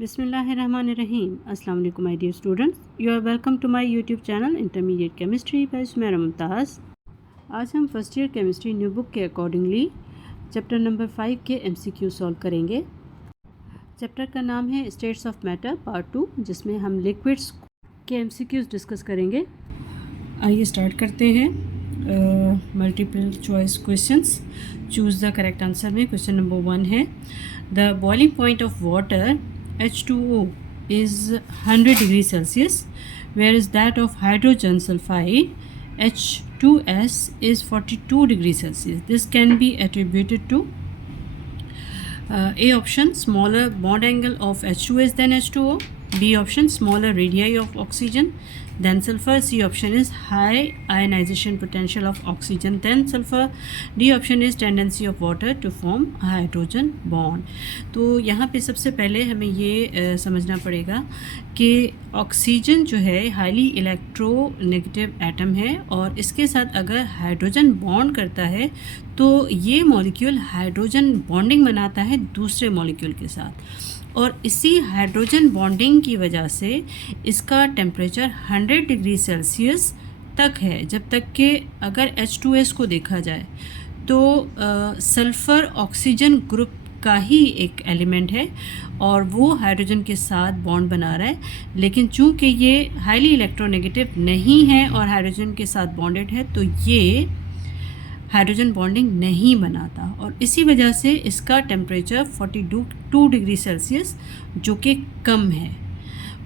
बिस्मिल्लाहिर्रहमानिर्रहीम। अस्सलाम वालेकुम my dear students, you are welcome to my YouTube channel intermediate chemistry by Sumera Mumtaz. आज हम first year chemistry new book के अकॉर्डिंगली चैप्टर नंबर 5 के MCQ सॉल्व करेंगे। चैप्टर का नाम है स्टेट्स ऑफ मैटर पार्ट 2, जिसमें हम लिक्विड्स के MCQs डिस्कस करेंगे। आइए स्टार्ट करते हैं। Multiple choice questions, choose the correct answer में क्वेश्चन नंबर 1 है, the boiling point of water H2O is 100 degrees Celsius, whereas that of hydrogen sulfide H2S is 42 degrees Celsius. This can be attributed to A option, smaller bond angle of H2S than H2O. B option, smaller radii of oxygen than sulfur. C option is high ionization potential of oxygen than sulfur. D option is tendency of water to form hydrogen bond. तो यहाँ पे सबसे पहले हमें ये समझना पड़ेगा कि ऑक्सीजन जो है हाईली इलेक्ट्रोनेगेटिव एटम है, और इसके साथ अगर हाइड्रोजन बॉन्ड करता है तो ये मॉलिक्यूल हाइड्रोजन बॉन्डिंग बनाता है दूसरे मॉलिक्यूल के साथ, और इसी हाइड्रोजन बॉन्डिंग की वजह से इसका टेम्परेचर 100 डिग्री सेल्सियस तक है। जब तक कि अगर H2S को देखा जाए तो सल्फ़र ऑक्सीजन ग्रुप का ही एक एलिमेंट है और वो हाइड्रोजन के साथ बॉन्ड बना रहा है, लेकिन चूंकि ये हाईली इलेक्ट्रोनेगेटिव नहीं है और हाइड्रोजन के साथ बॉन्डेड है तो ये हाइड्रोजन बॉन्डिंग नहीं बनाता, और इसी वजह से इसका टेम्परेचर 42 डिग्री सेल्सियस जो कि कम है।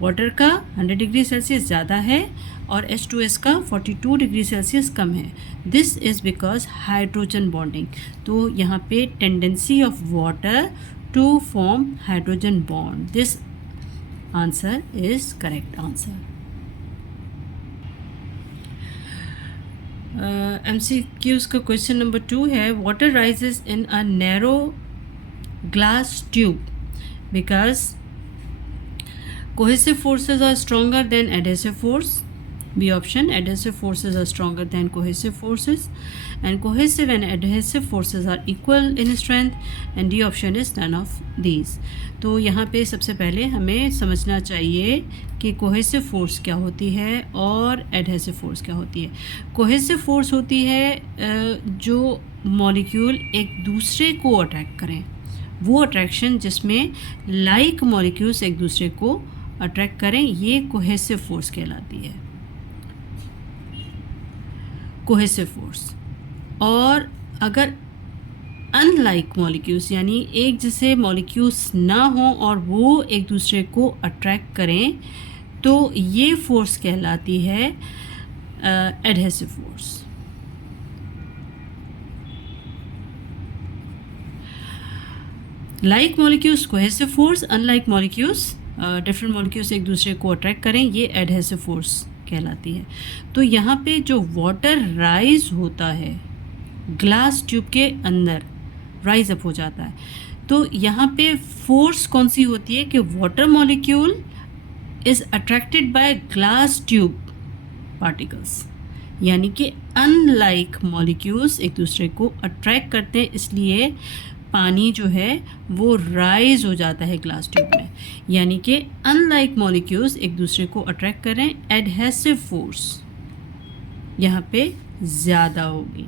वाटर का 100 डिग्री सेल्सियस ज़्यादा है और H2S का 42 डिग्री सेल्सियस कम है। This is because hydrogen bonding. तो यहाँ पे tendency of water to form hydrogen bond, this answer is correct answer. MCQs का क्वेश्चन नंबर 2 है, water rises in a narrow glass tube because cohesive forces are stronger than adhesive force. B option, adhesive forces are stronger than cohesive forces, and cohesive and adhesive forces are equal in strength, and D option is none of these. तो यहाँ पे सबसे पहले हमें समझना चाहिए कि cohesive force क्या होती है और एडहेसिव फोर्स क्या होती है। कोहेसिव फोर्स होती है जो मॉलिक्यूल एक दूसरे को अट्रैक्ट करें, वो अट्रैक्शन जिसमें लाइक मॉलिक्यूल्स एक दूसरे को अट्रैक्ट करें, ये कोहेसिव फोर्स कहलाती है, कोहेसिव फोर्स। और अगर अनलाइक मॉलिक्यूल्स यानी एक जैसे मॉलिक्यूल्स ना हो और वो एक दूसरे को अट्रैक्ट करें तो ये फोर्स कहलाती है adhesive force. Like molecules cohesive force, unlike molecules different molecules एक दूसरे को अट्रैक्ट करें, ये एडहेसिव फोर्स कहलाती है। तो यहाँ पे जो वाटर राइज होता है ग्लास ट्यूब के अंदर, राइज अप हो जाता है, तो यहाँ पे फोर्स कौन सी होती है कि water molecule is attracted by glass tube particles, यानी कि अनलाइक मॉलिक्यूल्स एक दूसरे को अट्रैक्ट करते हैं, इसलिए पानी जो है वो राइज हो जाता है ग्लास ट्यूब में। यानी कि अनलाइक मॉलिक्यूल्स एक दूसरे को अट्रैक्ट करें, एडहेसिव फोर्स यहाँ पे ज़्यादा होगी।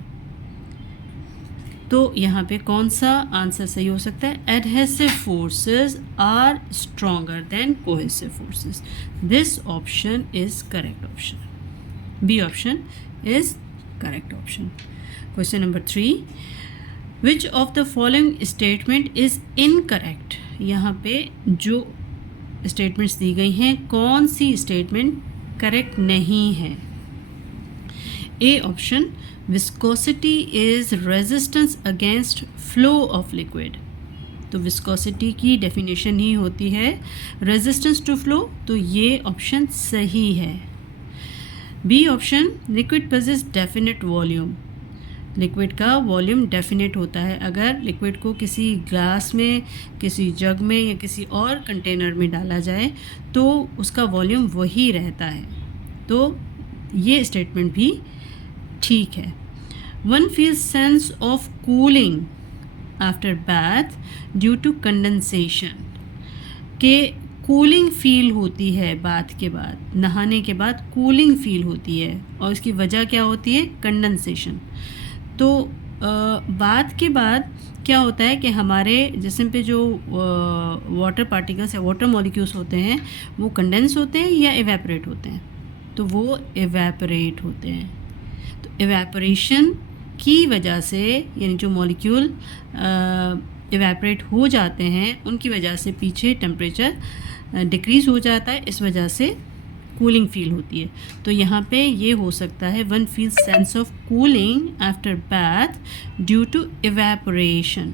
तो यहाँ पे कौन सा आंसर सही हो सकता है? Adhesive forces are stronger than cohesive forces. This option is correct option. B option is correct option. Question number 3, which of the following statement is incorrect. यहाँ पे जो स्टेटमेंट्स दी गई हैं, कौन सी स्टेटमेंट करेक्ट नहीं है? A option, viscosity is resistance against flow of liquid. तो viscosity की डेफिनेशन ही होती है रेजिस्टेंस टू फ्लो, तो ये ऑप्शन सही है। B option, liquid possess definite volume. Liquid का वॉल्यूम डेफिनेट होता है। अगर लिक्विड को किसी ग्लास में, किसी जग में या किसी और कंटेनर में डाला जाए तो उसका वॉल्यूम वही रहता है, तो ये स्टेटमेंट भी ठीक है। One feels sense of cooling after bath due to condensation, के कूलिंग फील होती है बाथ के बाद, नहाने के बाद कूलिंग फील होती है, और इसकी वजह क्या होती है? कंडेंसेशन। तो बाथ के बाद क्या होता है कि हमारे जिस्म पे जो वाटर पार्टिकल्स या वाटर मॉलिक्यूल्स होते हैं वो कंडेंस होते हैं या इवेपोरेट होते हैं? तो वो इवेपोरेट होते हैं। तो इवेपोरेशन की वजह से, यानी जो मॉलिक्यूल इवेपोरेट हो जाते हैं उनकी वजह से पीछे टेम्परेचर डिक्रीज़ हो जाता है, इस वजह से कूलिंग फील होती है। तो यहाँ पे ये हो सकता है one feel sense of cooling after bath due to evaporation,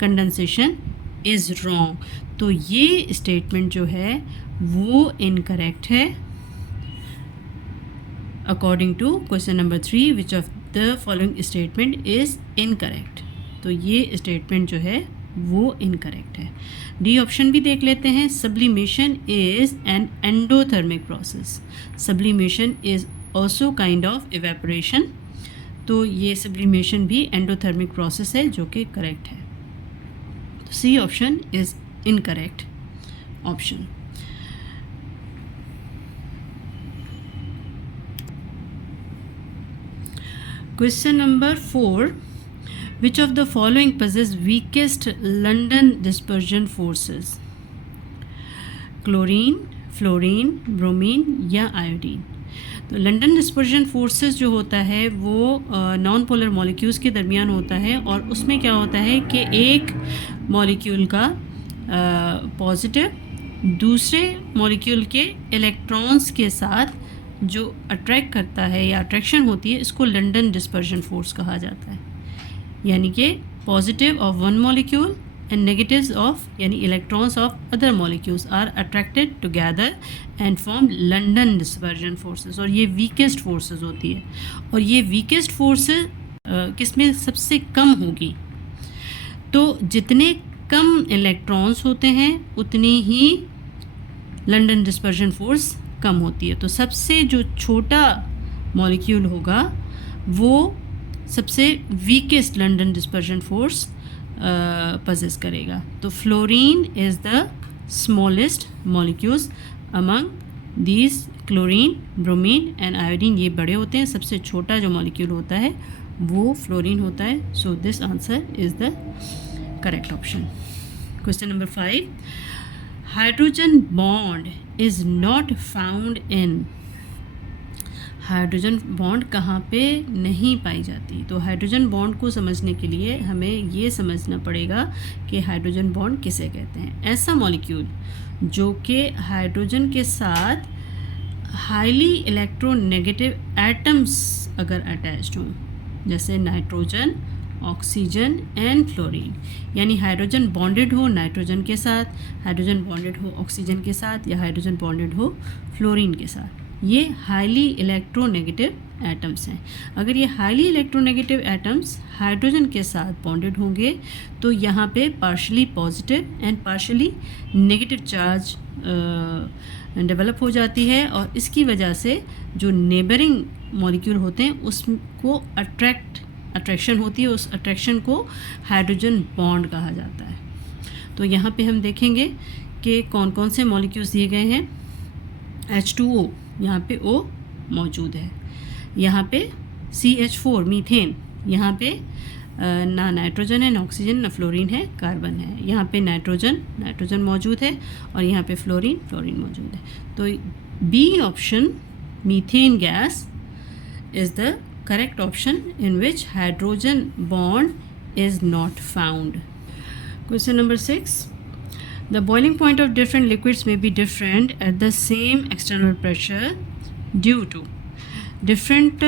condensation is wrong. तो ये स्टेटमेंट जो है वो इनकरेक्ट है according to question number 3, which of the following statement is incorrect. तो ये स्टेटमेंट जो है वो इनकरेक्ट है। डी ऑप्शन भी देख लेते हैं। Sublimation is an endothermic process. Sublimation is also kind of evaporation. तो ये सब्लिमेशन भी एंडोथर्मिक प्रोसेस है, जो कि करेक्ट है। तो C option is incorrect option. Question number 4. Which of the following possess weakest London dispersion forces? Chlorine, fluorine, bromine या iodine? तो लंडन डिस्पर्जन फोर्सेस जो होता है वो नॉन पोलर मॉलिक्यूल्स के दरमियान होता है, और उसमें क्या होता है कि एक मॉलिक्यूल का पॉजिटिव दूसरे मॉलिक्यूल के इलेक्ट्रॉन्स के साथ जो अट्रैक्ट करता है या अट्रैक्शन होती है, इसको लंडन डिस्पर्जन फोर्स कहा जाता है। यानी कि positive of one molecule and negatives of, यानी electrons of other molecules are attracted together and form London dispersion forces. और ये वीकेस्ट फोर्सेस होती है, और ये वीकेस्ट फोर्सेस किसमें सबसे कम होगी? तो जितने कम इलेक्ट्रॉन्स होते हैं उतनी ही लंडन डिस्पर्जन फोर्स कम होती है। तो सबसे जो छोटा मॉलिक्यूल होगा वो सबसे weakest London dispersion force possess करेगा। तो fluorine is the smallest molecules among these chlorine, bromine and iodine. ये बड़े होते हैं, सबसे छोटा जो मॉलिक्यूल होता है वो फ्लोरीन होता है। So this answer is the correct option. Question number 5. Hydrogen bond is not found in. Hydrogen bond कहाँ पे नहीं पाई जाती? तो हाइड्रोजन बॉन्ड को समझने के लिए हमें ये समझना पड़ेगा कि हाइड्रोजन बॉन्ड किसे कहते हैं। ऐसा मॉलिक्यूल जो कि हाइड्रोजन के साथ हाईली इलेक्ट्रोनेगेटिव एटम्स अगर अटैच्ड हों, जैसे नाइट्रोजन, ऑक्सीजन एंड फ्लोरीन। यानी हाइड्रोजन बॉन्डेड हो नाइट्रोजन के साथ, हाइड्रोजन बॉन्डेड हो ऑक्सीजन के साथ, या हाइड्रोजन बॉन्डेड हो फ्लोरीन के साथ। ये हाईली इलेक्ट्रोनेगेटिव एटम्स हैं। अगर ये हाईली इलेक्ट्रोनेगेटिव एटम्स हाइड्रोजन के साथ बॉन्डेड होंगे तो यहाँ पे partially positive and partially negative charge develop हो जाती है, और इसकी वजह से जो नेबरिंग मॉलिक्यूल होते हैं उसको अट्रैक्शन होती है। उस अट्रैक्शन को हाइड्रोजन बॉन्ड कहा जाता है। तो यहाँ पे हम देखेंगे कि कौन कौन से मॉलिक्यूल्स दिए गए हैं। H2O, यहाँ पे O मौजूद है। यहाँ पे CH4 मीथेन, यहाँ पे ना नाइट्रोजन है, ना ऑक्सीजन, ना फ्लोरीन है, कार्बन है। यहाँ पे नाइट्रोजन मौजूद है, और यहाँ पे फ्लोरीन मौजूद है। तो B option, methane gas, is the correct option in which hydrogen bond is not found. Question number 6. The boiling point of different liquids may be different at the same external pressure due to different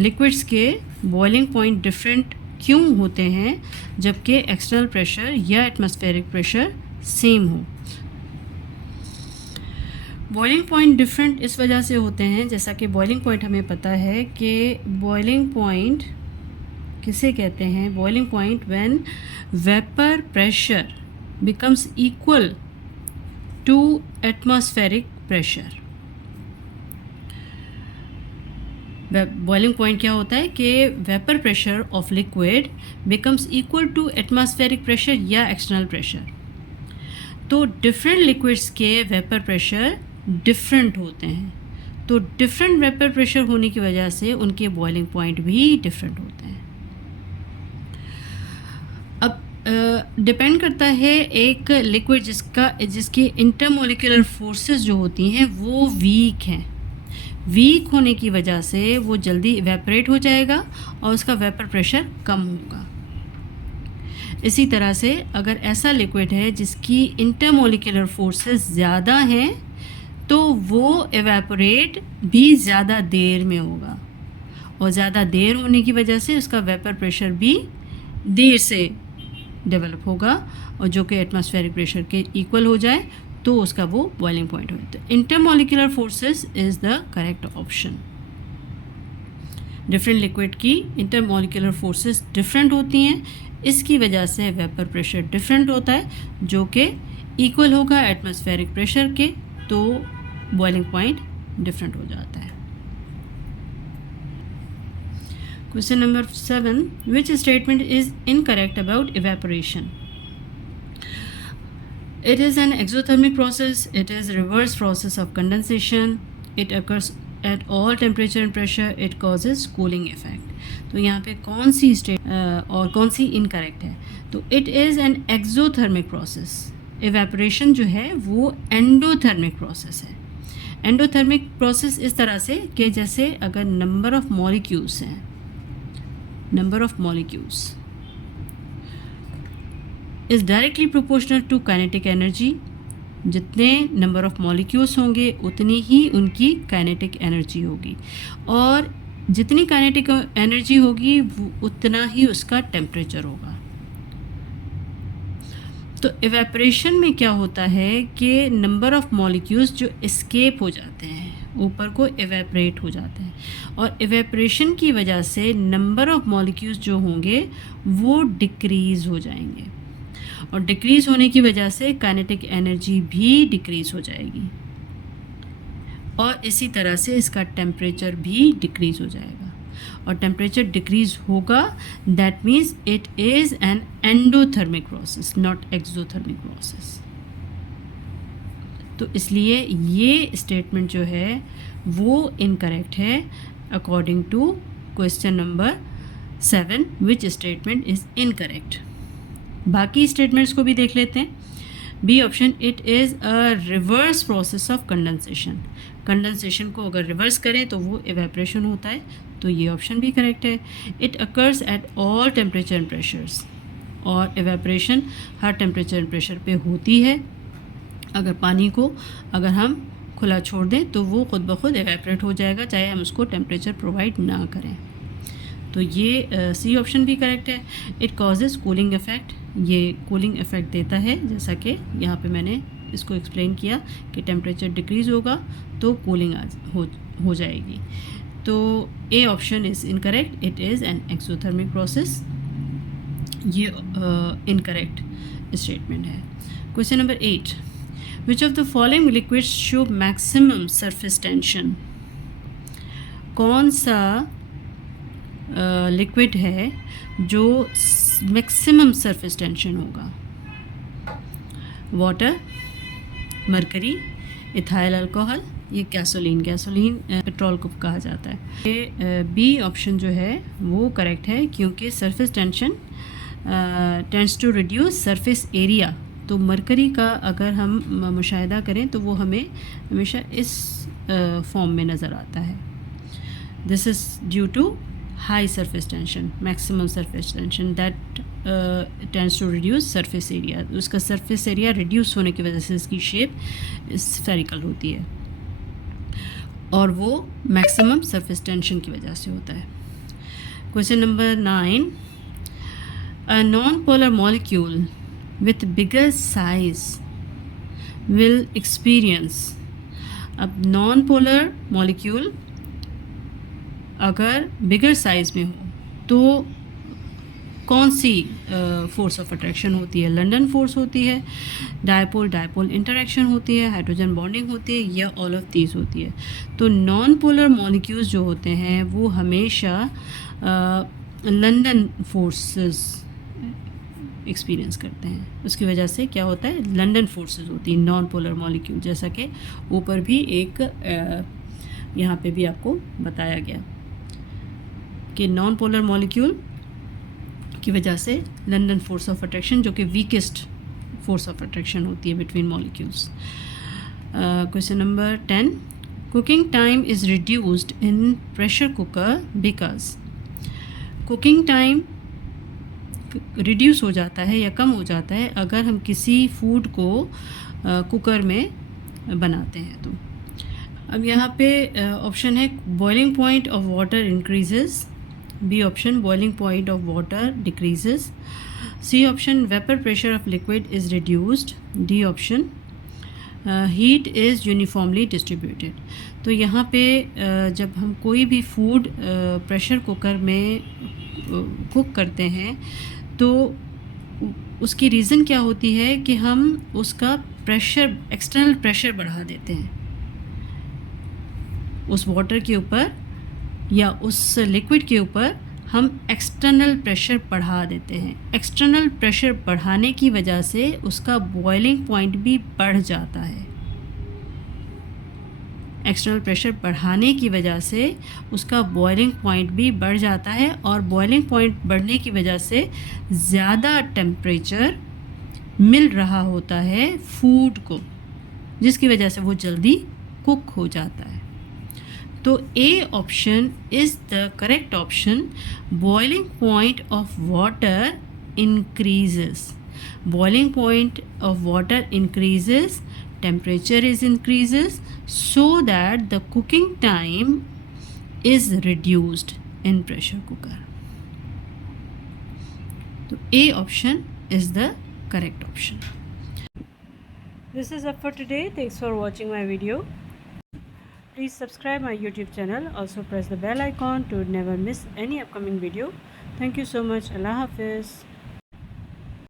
liquids के boiling point different क्यों होते हैं जबकि external pressure या atmospheric pressure same हो? Boiling point different इस वजह से होते हैं, जैसा कि बॉइलिंग पॉइंट हमें पता है कि बॉइलिंग पॉइंट किसे कहते हैं? Boiling point when vapour pressure becomes equal to atmospheric pressure. Boiling point क्या होता है कि vapour pressure of liquid becomes equal to atmospheric pressure या एक्सटर्नल प्रेशर। तो डिफरेंट लिक्विड्स के वेपर प्रेशर डिफरेंट होते हैं, तो डिफरेंट वेपर प्रेशर होने की वजह से उनके बॉइलिंग पॉइंट भी डिफरेंट होते हैं। अब डिपेंड करता है एक लिक्विड जिसकी इंटरमोलिकुलर फोर्सेस जो होती हैं वो वीक हैं, वीक होने की वजह से वो जल्दी इवेपोरेट हो जाएगा और उसका वेपर प्रेशर कम होगा। इसी तरह से अगर ऐसा लिक्विड है जिसकी इंटरमोलिकुलर फोर्सेस ज़्यादा हैं तो वो इवेपोरेट भी ज़्यादा देर में होगा, और ज़्यादा देर होने की वजह से उसका वेपर प्रेशर भी देर से डेवलप होगा, और जो कि एटमॉस्फेरिक प्रेशर के इक्वल हो जाए तो उसका वो बॉइलिंग पॉइंट हो जाता है। Intermolecular forces is the correct option. Different liquid की इंटरमोलिकुलर फोर्सेस डिफरेंट होती हैं, इसकी वजह से वेपर प्रेशर डिफरेंट होता है, जो कि इक्वल होगा एटमॉस्फेरिक प्रेशर के, तो बॉइलिंग पॉइंट डिफरेंट हो जाता है। Question number 7, which statement is incorrect about evaporation? It is an exothermic process. It is reverse process of condensation. It occurs at all temperature and pressure. It causes cooling effect. तो यहाँ पे कौन सी state और कौन सी incorrect है? तो it is an exothermic process. Evaporation जो है वो endothermic process है। Endothermic process इस तरह से कि जैसे अगर number of molecules हैं, number of molecules is directly proportional to kinetic energy. जितने नंबर ऑफ़ मॉलिक्यूल्स होंगे उतनी ही उनकी काइनेटिक एनर्जी होगी, और जितनी काइनेटिक एनर्जी होगी उतना ही उसका टेम्परेचर होगा। तो इवेपोरेशन में क्या होता है कि नंबर ऑफ़ मॉलिक्यूल्स जो एस्केप हो जाते हैं, ऊपर को इवेपोरेट हो जाते हैं, और इवेपोरेशन की वजह से नंबर ऑफ़ मॉलिक्यूल्स जो होंगे वो डिक्रीज़ हो जाएंगे, और डिक्रीज़ होने की वजह से काइनेटिक एनर्जी भी डिक्रीज़ हो जाएगी, और इसी तरह से इसका टेम्परेचर भी डिक्रीज़ हो जाएगा, और टेम्परेचर डिक्रीज़ होगा, that means it is an endothermic process, not exothermic process. तो इसलिए ये स्टेटमेंट जो है वो इनकरेक्ट है according to question number 7, which statement is incorrect. बाकी स्टेटमेंट्स को भी देख लेते हैं। B option, it is a reverse process of condensation. Condensation को अगर रिवर्स करें तो वो इवेपोरेशन होता है, तो ये ऑप्शन भी करेक्ट है। It occurs at all temperature and pressures, और इवेपोरेशन हर टेम्परेचर एंड प्रेशर पे होती है। अगर पानी को अगर हम खुला छोड़ दें तो वो खुद ब खुद इवेपोरेट हो जाएगा, चाहे हम उसको टेम्परेचर प्रोवाइड ना करें। तो ये सी ऑप्शन भी करेक्ट है। इट कॉजेज कूलिंग इफ़ेक्ट, ये कूलिंग इफ़ेक्ट देता है, जैसा कि यहाँ पे मैंने इसको एक्सप्लेन किया कि टेम्परेचर डिक्रीज़ होगा तो कूलिंग हो जाएगी। तो A option is incorrect, it is an exothermic process. ये इनकरेक्ट स्टेटमेंट है। Question number 8, which of the following liquids show maximum surface tension? कौन सा लिक्विड है जो मैक्सिमम सरफेस टेंशन होगा? वाटर, मरकरी, इथाइल अल्कोहल, ये गैसोलीन पेट्रोल को कहा जाता है। ये बी ऑप्शन जो है वो करेक्ट है, क्योंकि surface tension tends to reduce surface area. तो मरकरी का अगर हम मुशाहिदा करें तो वो हमें हमेशा इस फॉर्म में नज़र आता है। This is due to high surface tension, maximum surface tension that tends to reduce surface area. उसका surface area reduce होने की वजह से इसकी shape spherical होती है, और वो maximum surface tension की वजह से होता है। Question number 9, a non-polar molecule with bigger size will experience। अब non-polar molecule अगर बिगर साइज़ में हो तो कौन सी फोर्स ऑफ अट्रैक्शन होती है? लंडन फोर्स होती है, डायपोल इंटरेक्शन होती है, हाइड्रोजन बॉन्डिंग होती है, या ऑल ऑफ दीज होती है? तो नॉन पोलर मॉलिक्यूल्स जो होते हैं वो हमेशा लंडन फोर्सेस एक्सपीरियंस करते हैं। उसकी वजह से क्या होता है, लंदन फोर्सेस होती है नॉन पोलर मॉलिक्यूल, जैसा कि ऊपर भी एक यहाँ पे भी आपको बताया गया कि नॉन पोलर मॉलिक्यूल की वजह से लंदन फोर्स ऑफ अट्रैक्शन, जो कि वीकेस्ट फोर्स ऑफ अट्रैक्शन होती है between molecules. Question number 10, cooking time is reduced in pressure cooker because. Cooking time reduce हो जाता है या कम हो जाता है अगर हम किसी फूड को कुकर में बनाते हैं तो। अब यहाँ पे ऑप्शन है boiling point of water increases, B option boiling point of water decreases, C option vapour pressure of liquid is reduced, D option heat is uniformly distributed. तो यहाँ पे जब हम कोई भी फूड प्रेशर कुकर में कुक करते हैं तो उसकी रीज़न क्या होती है कि हम उसका प्रेशर, एक्सटर्नल प्रेशर बढ़ा देते हैं उस वाटर के ऊपर या उस लिक्विड के ऊपर हम एक्सटर्नल प्रेशर बढ़ा देते हैं। एक्सटर्नल प्रेशर बढ़ाने की वजह से उसका बॉइलिंग पॉइंट भी बढ़ जाता है। एक्सटर्नल प्रेशर बढ़ाने की वजह से उसका बॉइलिंग पॉइंट भी बढ़ जाता है और बॉइलिंग पॉइंट बढ़ने की वजह से ज़्यादा टेम्परेचर मिल रहा होता है फूड को, जिसकी वजह से वो जल्दी कुक हो जाता है। तो A option is the correct option, boiling point of water increases. Boiling point of water increases, temperature is increases so that the cooking time is reduced in pressure cooker. So A option is the correct option. This is up for today. Thanks for watching my video. Please subscribe my YouTube channel. Also press the bell icon to never miss any upcoming video. Thank you so much. Allah Hafiz.